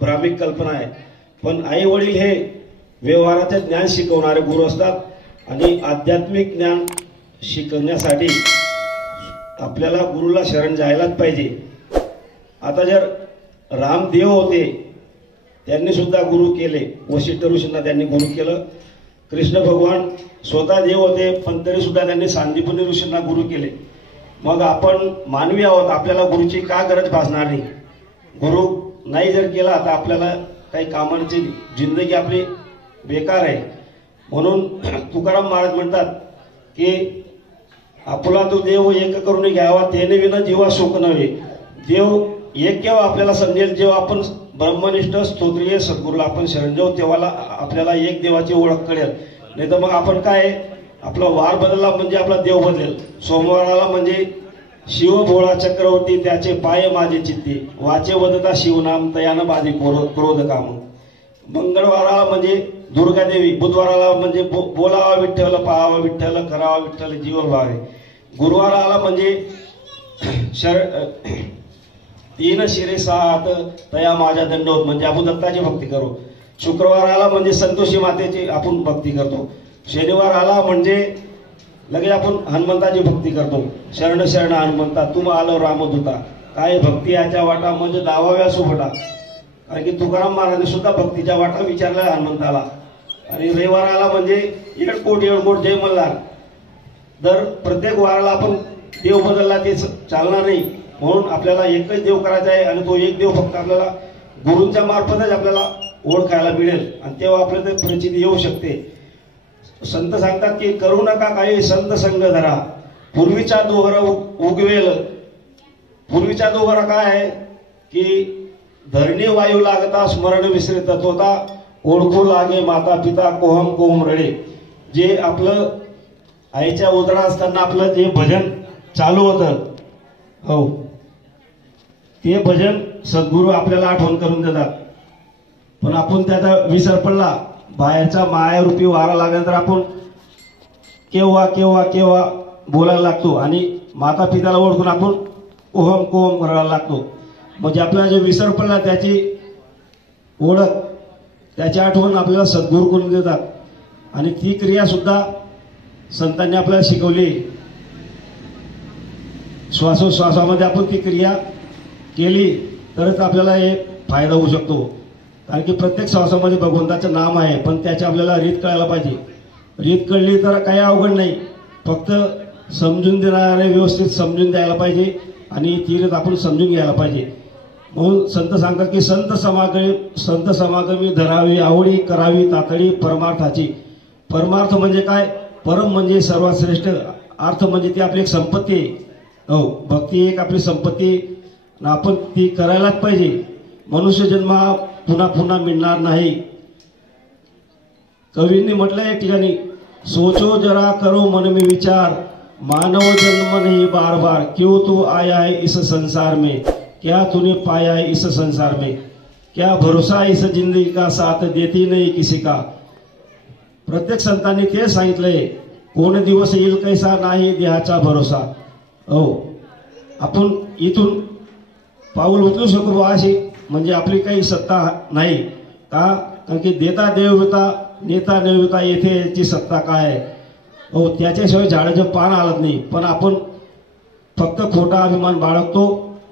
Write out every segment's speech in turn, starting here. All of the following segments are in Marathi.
भ्रामिक कल्पना आहे, पण आई वडील हे व्यवहाराचे ज्ञान शिकवणारे गुरु असतात आणि आध्यात्मिक ज्ञान शिकवण्यासाठी आपल्याला गुरुला शरण जायलाच पाहिजे। आता जर रामदेव होते, त्यांनी सुद्धा गुरु केले, वशिष्ठ ऋषींना त्यांनी गुरु केलं। कृष्ण भगवान स्वतः देव होते, पण तरी सुद्धा त्यांनी सांदीपनी ऋषींना गुरु केले। मग आपण मानवी आहोत, आपल्याला गुरुची का गरज भासणार नाही? गुरु नाही जर केला तर आपल्याला काही कामाची जिंदगी आपली बेकार आहे। म्हणून तुकाराम महाराज म्हणतात की आपुला तो देव एक करून घ्यावा, तेने विना जीवा शोक नव्हे। देव एक केव्हा आपल्याला समजेल, जेव्हा आपण ब्रह्मनिष्ठ स्तोत्रीय सद्गुरूला आपण शरण जाऊ, तेव्हा आपल्याला एक देवाची ओळख कळेल। नाही तर मग आपण काय, आपला वार बदलला म्हणजे आपला देव बदलेल। सोमवाराला म्हणजे शिव भोळा चक्रवर्ती, त्याचे पाय माझे चित्ते, वाचे वदता शिवनाम, तयानं बाधी क्रोध काम। मंगळवाराला म्हणजे दुर्गा देवी, बुधवाराला म्हणजे बोलावा विठ्ठल, पाहावा विठ्ठल, करावा विठ्ठल, जीव भावे। गुरुवाराला म्हणजे तीन शिरे सात तया माझ्या दंडवत, म्हणजे आपण दत्ताची भक्ती करू। शुक्रवाराला म्हणजे संतोषी मातेची आपण भक्ती करतो। शनिवार आला म्हणजे लगे आपण हनुमंताची भक्ती करतो। शरण शरण हनुमंता, तुम आलो रामदूता, काय भक्ती याच्या वाटा म्हणजे दावाव्या सुभटा। कारण की तुकाराम महाराजांनी सुद्धा भक्तीच्या वाटा विचारल्या हनुमंताला। आणि रविवार आला म्हणजे येळकोट येळकोट जय मल्हार। दर प्रत्येक वाराला आपण देव बदलला ते चालणार नाही, म्हणून आपल्याला एकच देव करायचा आहे आणि तो एक देव फक्त आपल्याला गुरूंच्या मार्फतच आपल्याला ओळखायला मिळेल आणि तेव्हा आपल्याला प्रचिती येऊ शकते। संत सांगतात की करू नका काही संत संग धरा, पूर्वीचा दोहरा उगवेल। पूर्वीचा दोहरा काय आहे की धरणी वायू लागता स्मरण विसरित होता, ओळखू लागे माता पिता कोहम कोहम रडे। जे आपलं आईच्या उदरात असताना आपलं जे भजन चालू होतं, हो ते भजन सद्गुरू आपल्याला आठवण करून देतात, पण आपण त्याचा विसर पडला। बाहेरचा मायारूपी वारा लागल्यानंतर आपण केव्हा केव्हा केव्हा बोलायला लागतो आणि माता पित्याला ओळखून आपण ओहम कोहम करायला लागतो। म्हणजे आपल्याला जे विसर पडला त्याची ओळख, त्याची आठवण आपल्याला सद्गुरू करून देतात आणि ती क्रिया सुद्धा संतांनी आपल्याला शिकवली। श्वासोश्वासामध्ये आपण ती क्रिया केली तरच आपल्याला हे फायदा होऊ शकतो। कारण की प्रत्येक श्वासामध्ये भगवंताचं नाम आहे, पण त्याची आपल्याला रीत कळायला पाहिजे। रीत कळली तर काही अवघड नाही, फक्त समजून देणारे व्यवस्थित समजून द्यायला पाहिजे आणि ती रीत आपण समजून घ्यायला पाहिजे। म्हणून संत सांगतात की संत समागमी धरावी, आवडी करावी तातडी परमार्थाची। परमार्थ म्हणजे काय? परम म्हणजे सर्वात श्रेष्ठ, अर्थ म्हणजे ती आपली एक संपत्ती आहे। हो, भक्ती एक आपली संपत्ती, आपण ती करायलाच पाहिजे। मनुष्य जन्म पुन्हा पुन्हा मिळणार नाही। कवींनी म्हटलंय एक ठिकाणी, सोचो जरा करो मन में विचार, मानव जन्म नहीं बार बार, क्यों तू आया है इस संसार में, क्या तूने पाया है इस संसार में, क्या भरोसा इस जिंदगी का साथ देती नहीं किसी का। प्रत्येक संतांनी ते सांगितलंय, कोण दिवस येईल कैसा नाही देहाचा भरोसा। हो, आपण इथून पाऊल उचलू शकू अशी म्हणजे आपली काही सत्ता नाही का? कारण की देता देवता नेता नेवता येथे याची सत्ता काय आहे? हो, त्याच्याशिवाय झाडाचं पान आलत नाही, पण आपण फक्त खोटा अभिमान बाळगतो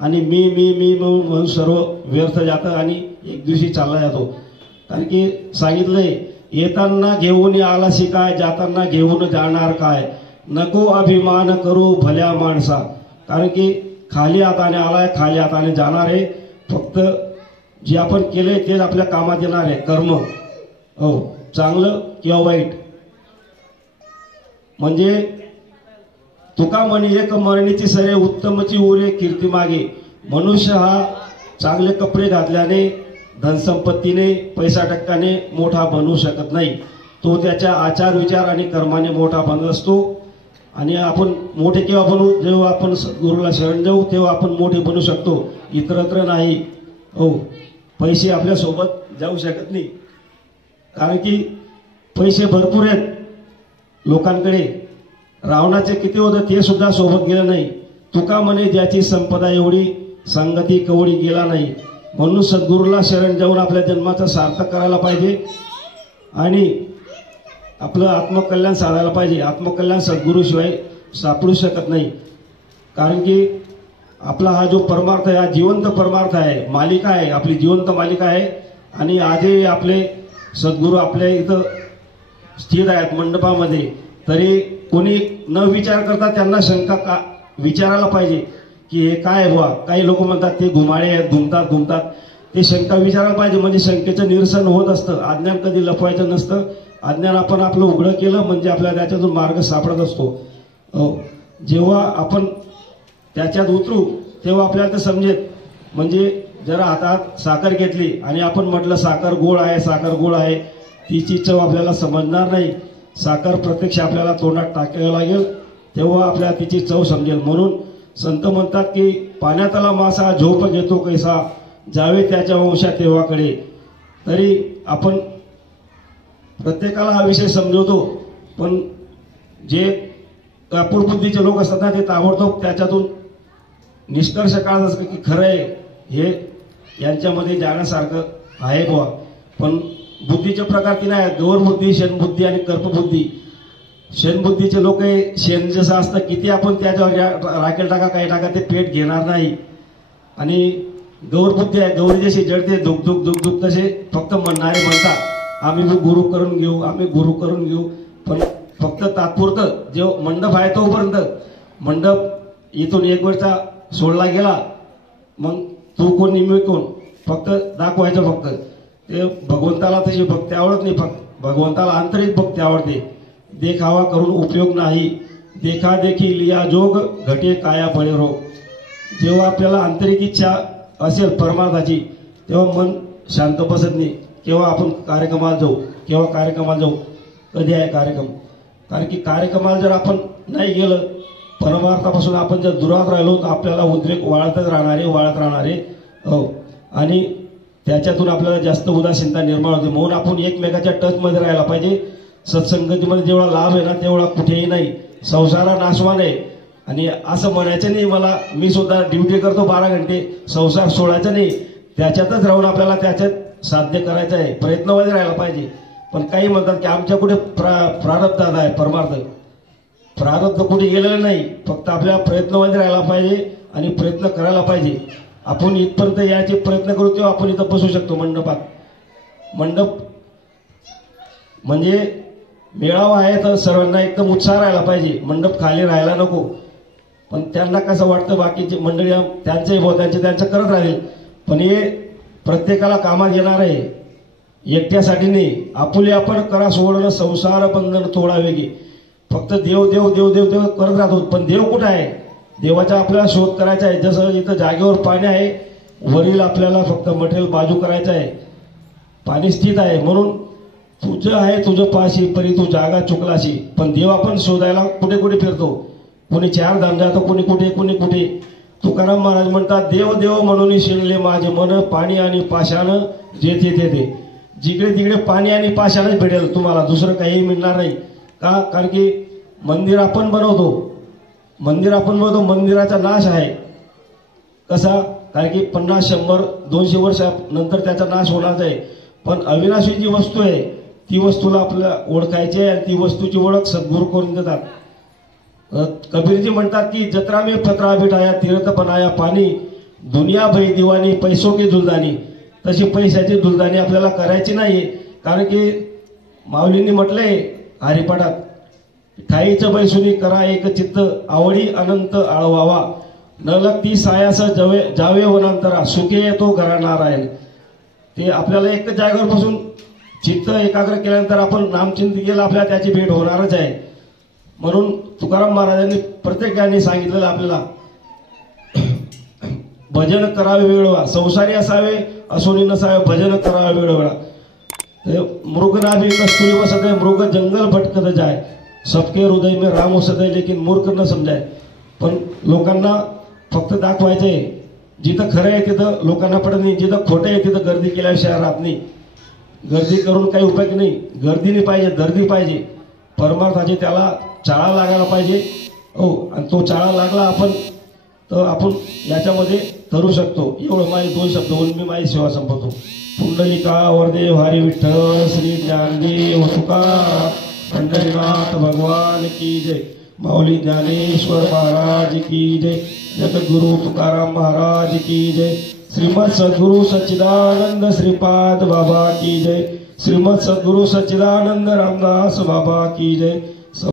आणि मी मी मी म्हणून सर्व व्यर्थ जातं आणि एक दिवशी चालला जातो। कारण की सांगितलंय, येताना घेऊन आलासी काय, जाताना घेऊन जाणार काय, नको अभिमान करू भल्या माणसा। कारण की खाली हाताने आलाय, खाली हाताने जाणार आहे। फक्त जे आपण केले तेच आपल्या कामात येणार आहे, कर्म, हो चांगलं किंवा वाईट। म्हणजे तुका म्हणे एक मरणीची सरे, उत्तमची उरे कीर्ती मागे। मनुष्य हा चांगले कपडे घातल्याने, धनसंपत्तीने, पैसा टक्काने मोठा बनू शकत नाही। तो त्याच्या आचार विचार आणि कर्माने मोठा बनत असतो। आणि आपण मोठे केव्हा बनू? जेव्हा आपण गुरुला शरण जाऊ तेव्हा आपण मोठे बनू शकतो, इतरत्र नाही। हो, पैसे आपल्या सोबत जाऊ शकत नाही, कारण की पैसे भरपूर आहेत लोकांकडे। रावणाचे किती होतं ते सुद्धा सोबत गेलं नाही। तुका म्हणे ज्याची संपदा एवढी, संगती कवडी गेला नाही। म्हणून सद्गुरूला शरण जाऊन आपल्या जन्माचं सार्थक करायला पाहिजे आणि आपलं आत्मकल्याण साधायला पाहिजे. आत्मकल्याण सद्गुरूशिवाय सापडू शकत नाही. कारण की आपला हा जो परमार्थ आहे हा जिवंत परमार्थ आहे, मालिका आहे, आपली जिवंत मालिका आहे. आणि आजही आपले सद्गुरू आपल्या इथं स्थिर आहेत मंडपामध्ये. तरी कोणी न विचार करता त्यांना शंका का विचारायला पाहिजे की हे काय बुवा. काही लोक म्हणतात ते घुमाळे आहेत, घुमतात. ते शंका विचारायला पाहिजे, म्हणजे शंकेचं निरसन होत असतं. अज्ञान कधी लपवायचं नसतं. अज्ञान आपण आपलं उघडं केलं म्हणजे आपल्याला त्याच्यातून मार्ग सापडत असतो. जेव्हा आपण त्याच्यात उतरू तेव्हा आपल्याला ते समजेल. म्हणजे जरा हातात साखर घेतली आणि आपण म्हटलं साखर गोड आहे, तिची चव आपल्याला समजणार नाही. साखर प्रत्यक्ष आपल्याला तोंडात टाकायला लागेल तेव्हा आपल्याला तिची चव समजेल. म्हणून संत म्हणतात की पाण्यातला मासा झोप घेतो कैसा, जावे त्याच्या वंशा तेव्हाकडे. तरी आपण प्रत्येकाला हा विषय समजवतो, पण जे अपूर्ण बुद्धीचे लोक असतात ना ते ताबडतोब त्याच्यातून निष्कर्ष काढत असतात की खरं आहे हे यांच्यामध्ये जाण्यासारखं आहे बुवा. पण बुद्धीचे प्रकार तीन आहेत, गौरबुद्धी, शनबुद्धी आणि कर्पबुद्धी. शनबुद्धीचे लोक शेण जसं असतं किती आपण त्याच्यावर राखेल टाका काही टाका ते पेट घेणार नाही. आणि गौरबुद्धी आहे, गौरी जशी जडते दुख दुख दुख दुख तसे फक्त म्हणणारे म्हणतात आम्ही गुरु करून घेऊ, पण फक्त तात्पुरतं जे मंडप आहे तोपर्यंत. मंडप इथून एक वर्षा सोडला गेला मग तू कोण निम्मी कोण फक्त दाखवायचं. फक्त ते भगवंताला तशी भक्ती आवडत नाही. फक्त भगवंताला आंतरिक भक्ती आवडते. देखावा करून उपयोग नाही, देखा देखी लिया जोग, घटे काया बळे रोग. जेव्हा आपल्याला आंतरिक इच्छा असेल परमार्थाची तेव्हा मन शांत बसत नाही. केव्हा आपण कार्यक्रमाला जाऊ, कधी आहे कार्यक्रम. कारण की कार्यक्रमाला जर आपण नाही गेलं, परमार्थापासून आपण जर दुरात राहिलो तर आपल्याला उद्रेक वाढत राहणारे आणि त्याच्यातून आपल्याला जास्त उदासीनता निर्माण होते. म्हणून आपण एकमेकाच्या टचमध्ये राहायला पाहिजे. सत्संगतीमध्ये जेवढा लाभ आहे ना तेवढा कुठेही नाही. संसारा नाशवान आहे. आणि असं म्हणायचं नाही मला मी सुद्धा ड्युटी करतो 12 घंटे, संसार सोडायचा नाही. त्याच्यातच राहून आपल्याला त्याच्यात साध्य करायचं आहे, प्रयत्नामध्ये राहायला पाहिजे. पण काही म्हणतात की आमच्या कुठे प्रारब्ध आहे, प्रारब्ध कुठे गेलेलं नाही. फक्त आपल्या प्रयत्नामध्ये राहायला पाहिजे आणि प्रयत्न करायला पाहिजे. आपण इथपर्यंत यायचे प्रयत्न करू तेव्हा आपण इथं बसू शकतो मंडपात. मंडप म्हणजे मेळावा आहे तर सर्वांना एकदम उत्साह राहायला पाहिजे. मंडप खाली राहायला नको. पण त्यांना कसं वाटतं बाकीची मंडळी त्यांचं करत राहील. पण हे प्रत्येकाला कामात येणार आहे, एकट्यासाठी नाही. आपुले आपण करा सोडणं संसार बंधन थोडा वेगी. फक्त देव देव देव देव देव करत राहतो. पण देव कुठं आहे? देवाचा आपल्याला शोध करायचा आहे. जसं इथं जागेवर पाणी आहे, वरील आपल्याला फक्त मटेरियल बाजू करायचं आहे. पाणी स्थित आहे म्हणून तुझं आहे तुझं पाशी परी तू जागा चुकलाशी. पण देव आपण शोधायला कुठे कुठे फिरतो. कोणी 4 धाम जातो, कोणी कुठे. तुकाराम महाराज म्हणतात देव देव म्हणून शिरले माझे मन, पाणी आणि पाषाण जेथे तेथे. जिकडे तिकडे पाणी आणि पाषाणच भेटेल तुम्हाला, दुसरं काही मिळणार नाही. का? कारण की मंदिर आपण बनवतो, मंदिराचा नाश आहे. कसा? कारण की 50, 100, 200 वर्षानंतर त्याचा नाश होणारच आहे. पण अविनाशी जी वस्तू आहे ती वस्तूला आपल्याला ओळखायची आहे आणि ती वस्तूची ओळख सद्गुरू करून देतात. कबीरजी म्हणतात की जत्रा में फतरा बिठाया तीर्थ बनाया पाणी, दुनिया भई दिवानी पैसों की दुलदानी. तशी पैशाची दुलदानी आपल्याला करायची नाही. कारण की माऊलींनी म्हटलंय हरिपाठात, ठाईचं बैसुनी करा एक चित्त, आवडी अनंत आळवावा, न लगती सायास जावे वनांतरा, सुखे येतो घरा नारायण. ते आपल्याला एक जागेवर बसून चित्त एकाग्र केल्यानंतर आपण नामचिंतिकेला आपल्याला त्याची भेट होणारच आहे. म्हणून तुकाराम महाराजांनी प्रत्येकाने सांगितलेलं आपल्याला भजन करावे वेळोवेळा, संसारी असावे असोनी नसावे, भजन करावे वेळोवेळा. मृग नाभी कस्तुरी वसते, मृग जंगल भटकत जाय, सबके हृदय में राम वसते लेकिन मूर्ख न समजाय. पण लोकांना फक्त दाखवायचंय. जिथं खरं आहे तिथं लोकांना पडत नाही, जिथं खोटं आहे तिथं गर्दी केल्याशिवाय राहत नाही. गर्दी करून काही उपयोग नाही. गर्दी नाही पाहिजे, गर्दी पाहिजे. परमार्थाची त्याला चाळा लागायला पाहिजे. आणि तो चाळा लागला आपण तर आपण याच्यामध्ये करू शकतो. एवढं माझे 2 शब्द बोलून मी माझी सेवा संपवतो. पुंडलिका वरदे हरी विठ्ठल श्री ज्ञानदेव तुकाराम पंढरीनाथ भगवान की जय. माऊली ज्ञानेश्वर महाराज की जय. जगद्गुरु तुकाराम महाराज की जय. श्रीमद सद्गुरु सच्चिदानंद श्रीपाद बाबा की जय. श्रीमद सद्गुरु सच्चिदानंद रामदास बाबा की जय.